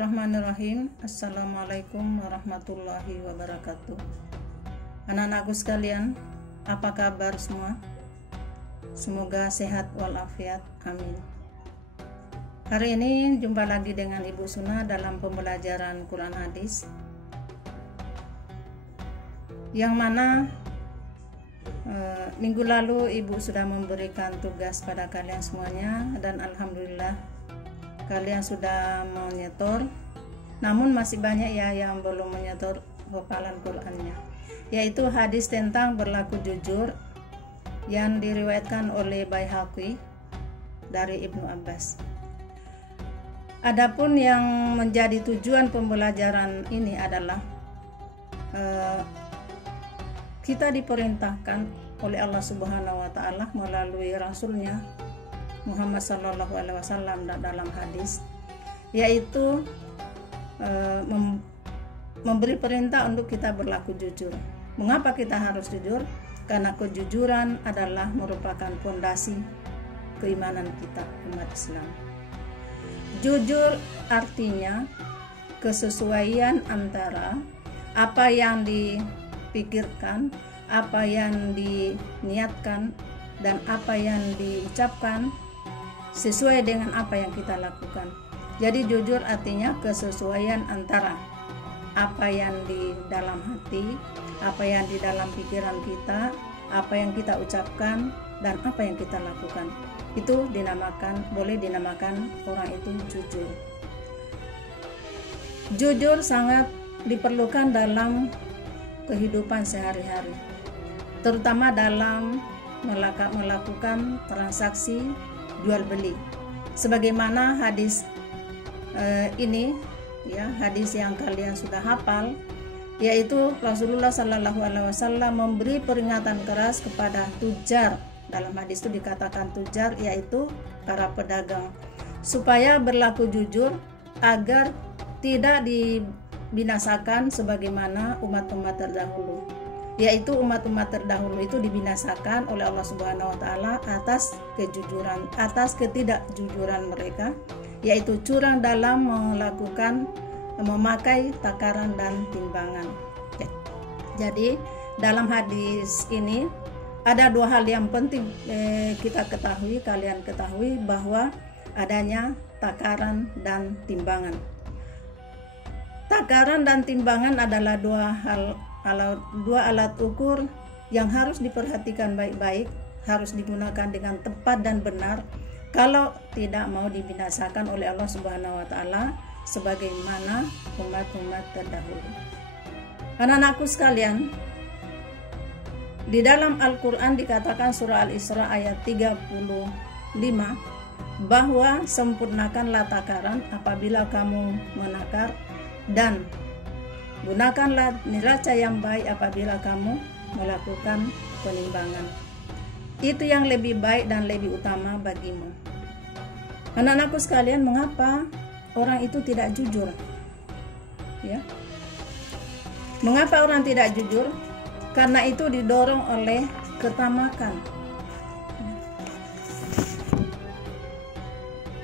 Bismillahirrahmanirrahim. Assalamualaikum warahmatullahi wabarakatuh. Anak-anakku sekalian, apa kabar semua? Semoga sehat walafiat, amin. Hari ini jumpa lagi dengan Ibu Suna dalam pembelajaran Quran Hadis, yang mana minggu lalu Ibu sudah memberikan tugas pada kalian semuanya, dan alhamdulillah kalian sudah menyetor. Namun masih banyak ya yang belum menyetor hafalan Qurannya, yaitu hadis tentang berlaku jujur yang diriwayatkan oleh Baihaqi dari Ibnu Abbas. Adapun yang menjadi tujuan pembelajaran ini adalah kita diperintahkan oleh Allah Subhanahu wa taala melalui rasulnya Muhammad sallallahu alaihi wasallam dalam hadis, yaitu memberi perintah untuk kita berlaku jujur. Mengapa kita harus jujur? Karena kejujuran adalah merupakan fondasi keimanan kita umat Islam. Jujur artinya kesesuaian antara apa yang dipikirkan, apa yang diniatkan, dan apa yang diucapkan sesuai dengan apa yang kita lakukan. Jadi jujur artinya kesesuaian antara apa yang di dalam hati, apa yang di dalam pikiran kita, apa yang kita ucapkan, dan apa yang kita lakukan. Itu boleh dinamakan orang itu jujur. Jujur sangat diperlukan dalam kehidupan sehari-hari, terutama dalam melakukan transaksi jual beli. Sebagaimana hadis ini ya, hadis yang kalian sudah hafal, yaitu Rasulullah Sallallahu Alaihi Wasallam memberi peringatan keras kepada tujar. Dalam hadis itu dikatakan tujar, yaitu para pedagang, supaya berlaku jujur agar tidak dibinasakan sebagaimana umat-umat terdahulu, yaitu umat-umat terdahulu itu dibinasakan oleh Allah Subhanahu wa taala atas kejujuran, atas ketidakjujuran mereka, yaitu curang dalam memakai takaran dan timbangan. Jadi dalam hadis ini ada dua hal yang penting kita ketahui, kalian ketahui, bahwa adanya takaran dan timbangan. Takaran dan timbangan adalah dua alat ukur yang harus diperhatikan baik-baik, harus digunakan dengan tepat dan benar kalau tidak mau dibinasakan oleh Allah Subhanahu wa taala sebagaimana umat-umat terdahulu. Anak-anakku sekalian, di dalam Al-Qur'an dikatakan surah Al-Isra ayat 35 bahwa sempurnakanlah takaran apabila kamu menakar, dan gunakanlah neraca yang baik apabila kamu melakukan penimbangan. Itu yang lebih baik dan lebih utama bagimu. Anak-anakku sekalian, mengapa orang itu tidak jujur? Ya. Mengapa orang tidak jujur? Karena itu didorong oleh ketamakan.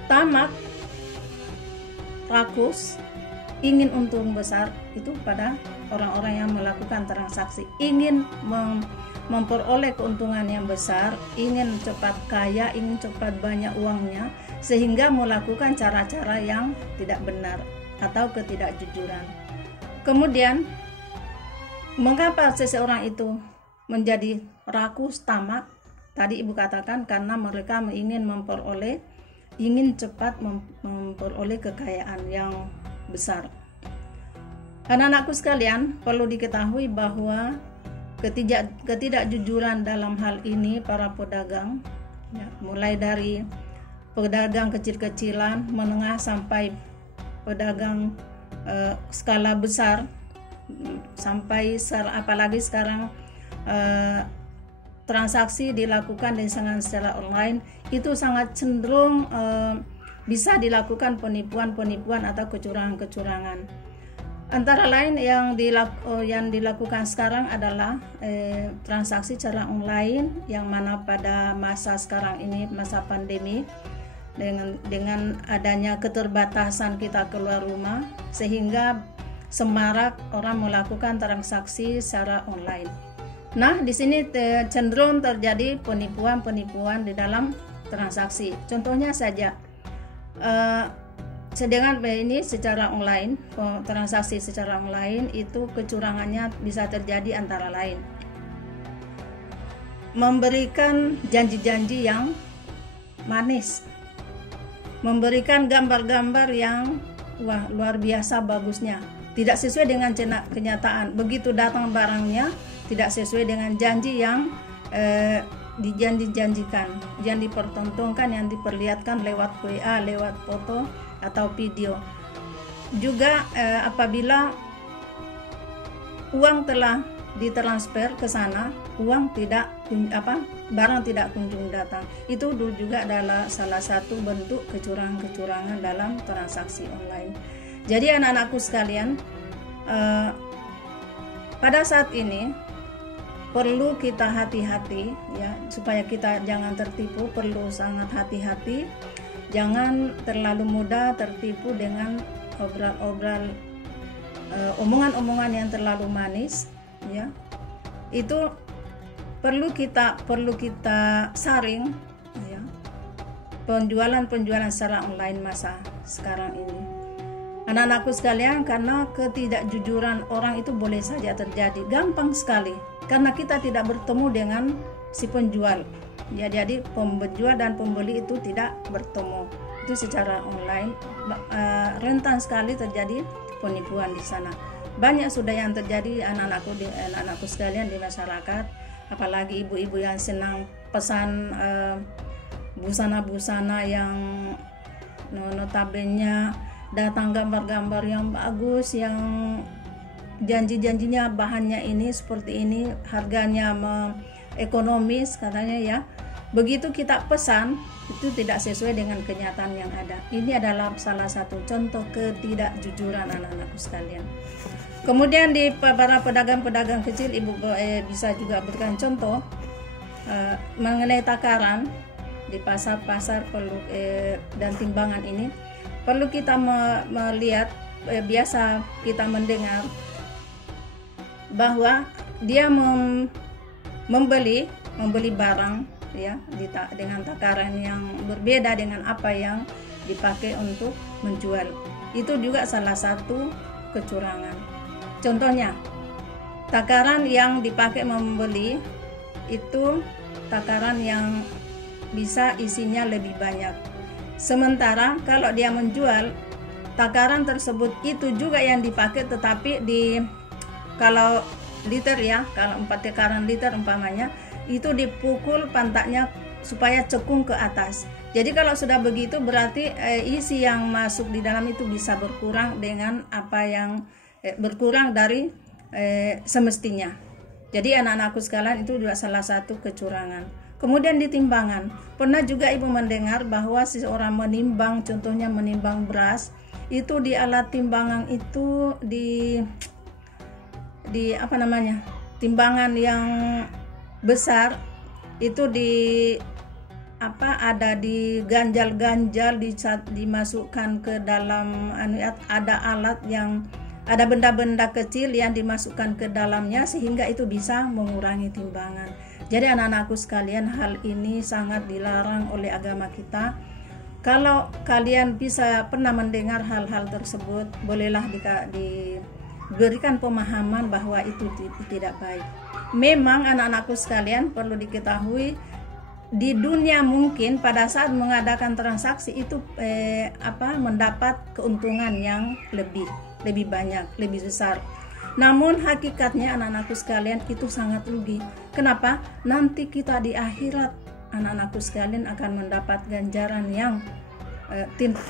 Tamak, rakus, ingin untung besar itu pada orang-orang yang melakukan transaksi, ingin memperoleh keuntungan yang besar, ingin cepat kaya, ingin cepat banyak uangnya, sehingga melakukan cara-cara yang tidak benar atau ketidakjujuran. Kemudian mengapa seseorang itu menjadi rakus, tamak? Tadi Ibu katakan karena mereka ingin cepat memperoleh kekayaan yang besar. Anak-anakku sekalian, perlu diketahui bahwa ketidakjujuran dalam hal ini para pedagang, ya, mulai dari pedagang kecil-kecilan, menengah, sampai pedagang skala besar, sampai apalagi sekarang transaksi dilakukan dengan secara online, itu sangat cenderung bisa dilakukan penipuan-penipuan atau kecurangan-kecurangan. Antara lain yang dilakukan sekarang adalah transaksi secara online, yang mana pada masa sekarang ini, masa pandemi, dengan adanya keterbatasan kita keluar rumah, sehingga semarak orang melakukan transaksi secara online. Nah, di sini cenderung terjadi penipuan-penipuan di dalam transaksi. Contohnya saja, sedangkan ini secara online, transaksi secara online itu kecurangannya bisa terjadi antara lain memberikan janji-janji yang manis, memberikan gambar-gambar yang luar biasa bagusnya, tidak sesuai dengan kenyataan. Begitu datang barangnya tidak sesuai dengan janji yang dijanjikan, yang dipertontonkan, yang diperlihatkan lewat WA, lewat foto atau video. Juga apabila uang telah ditransfer ke sana, barang tidak kunjung datang. Itu juga adalah salah satu bentuk kecurangan-kecurangan dalam transaksi online. Jadi anak-anakku sekalian, pada saat ini perlu kita hati-hati ya, supaya kita jangan tertipu. Perlu sangat hati-hati, jangan terlalu mudah tertipu dengan omongan-omongan yang terlalu manis ya. Itu perlu kita saring ya, penjualan secara online masa sekarang ini, anak-anakku sekalian, karena ketidakjujuran orang itu boleh saja terjadi, gampang sekali, karena kita tidak bertemu dengan si penjual ya. Jadi penjual dan pembeli itu tidak bertemu, itu secara online, rentan sekali terjadi penipuan di sana. Banyak sudah yang terjadi anak-anakku sekalian di masyarakat, apalagi ibu-ibu yang senang pesan busana-busana yang notabene datang gambar-gambar yang bagus, yang janji-janjinya bahannya ini seperti ini, harganya ekonomis katanya ya. Begitu kita pesan, itu tidak sesuai dengan kenyataan yang ada. Ini adalah salah satu contoh ketidakjujuran anak-anakku sekalian. Kemudian di para pedagang-pedagang kecil, ibu bisa juga berikan contoh mengenai takaran di pasar-pasar dan timbangan ini. Perlu kita melihat, biasa kita mendengar bahwa dia membeli barang ya dengan takaran yang berbeda dengan apa yang dipakai untuk menjual. Itu juga salah satu kecurangan. Contohnya, takaran yang dipakai membeli itu takaran yang bisa isinya lebih banyak. Sementara kalau dia menjual, takaran tersebut itu juga yang dipakai, tetapi kalau liter ya, kalau 4 takaran liter umpamanya, itu dipukul pantatnya supaya cekung ke atas. Jadi kalau sudah begitu berarti isi yang masuk di dalam itu bisa berkurang dengan apa yang berkurang dari semestinya. Jadi anak-anakku sekalian, itu juga salah satu kecurangan. Kemudian di timbangan, pernah juga ibu mendengar bahwa seseorang menimbang, contohnya menimbang beras, itu di alat timbangan itu di timbangan yang besar itu ada di ganjal-ganjal, dimasukkan ke dalam ada alat yang ada benda-benda kecil yang dimasukkan ke dalamnya sehingga itu bisa mengurangi timbangan. Jadi anak-anakku sekalian, hal ini sangat dilarang oleh agama kita. Kalau kalian pernah mendengar hal-hal tersebut, bolehlah diberikan pemahaman bahwa itu tidak baik. Memang anak-anakku sekalian perlu diketahui, di dunia mungkin pada saat mengadakan transaksi itu mendapat keuntungan yang lebih banyak, lebih besar. Namun hakikatnya anak-anakku sekalian itu sangat rugi. Kenapa? Nanti kita di akhirat anak-anakku sekalian akan mendapat ganjaran yang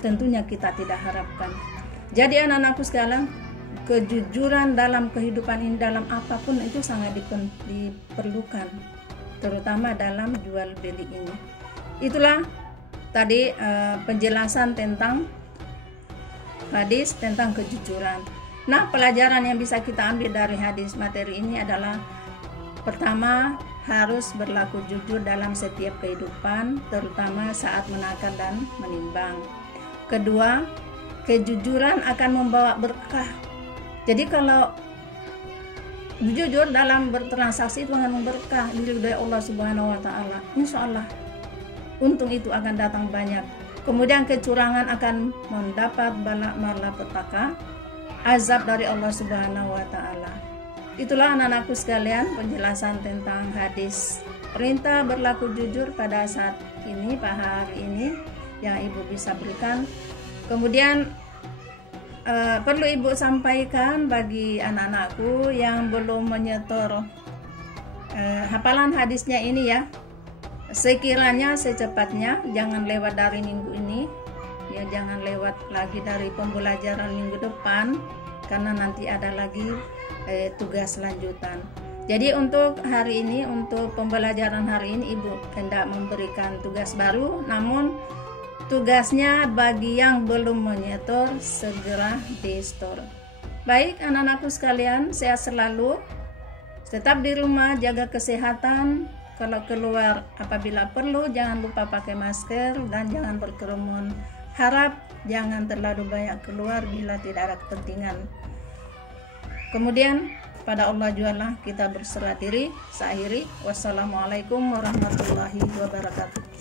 tentunya kita tidak harapkan. Jadi anak-anakku sekalian, kejujuran dalam kehidupan ini, dalam apapun itu sangat diperlukan, terutama dalam jual beli ini. Itulah tadi penjelasan tentang hadis tentang kejujuran. Nah, pelajaran yang bisa kita ambil dari hadis materi ini adalah, pertama, harus berlaku jujur dalam setiap kehidupan, terutama saat menakar dan menimbang. Kedua, kejujuran akan membawa berkah. Jadi kalau jujur dalam bertransaksi itu akan berkah, diridhoi Allah Subhanahu wa taala. Insyaallah untung itu akan datang banyak. Kemudian kecurangan akan mendapat bala malapetaka, azab dari Allah Subhanahu wa taala. Itulah anak-anakku sekalian penjelasan tentang hadis perintah berlaku jujur pada saat ini, pada hari ini yang Ibu bisa berikan. Kemudian perlu Ibu sampaikan bagi anak-anakku yang belum menyetor hafalan hadisnya ini ya, sekiranya secepatnya, jangan lewat dari minggu ini ya, jangan lewat lagi dari pembelajaran minggu depan, karena nanti ada lagi tugas lanjutan. Jadi untuk hari ini, untuk pembelajaran hari ini Ibu hendak memberikan tugas baru, namun tugasnya bagi yang belum menyetor segera di store. Baik anak-anakku sekalian, sehat selalu, tetap di rumah, jaga kesehatan. Kalau keluar apabila perlu jangan lupa pakai masker dan jangan berkerumun. Harap jangan terlalu banyak keluar bila tidak ada kepentingan. Kemudian pada Allah jualah kita berserah diri. Saya akhiri. Wassalamualaikum warahmatullahi wabarakatuh.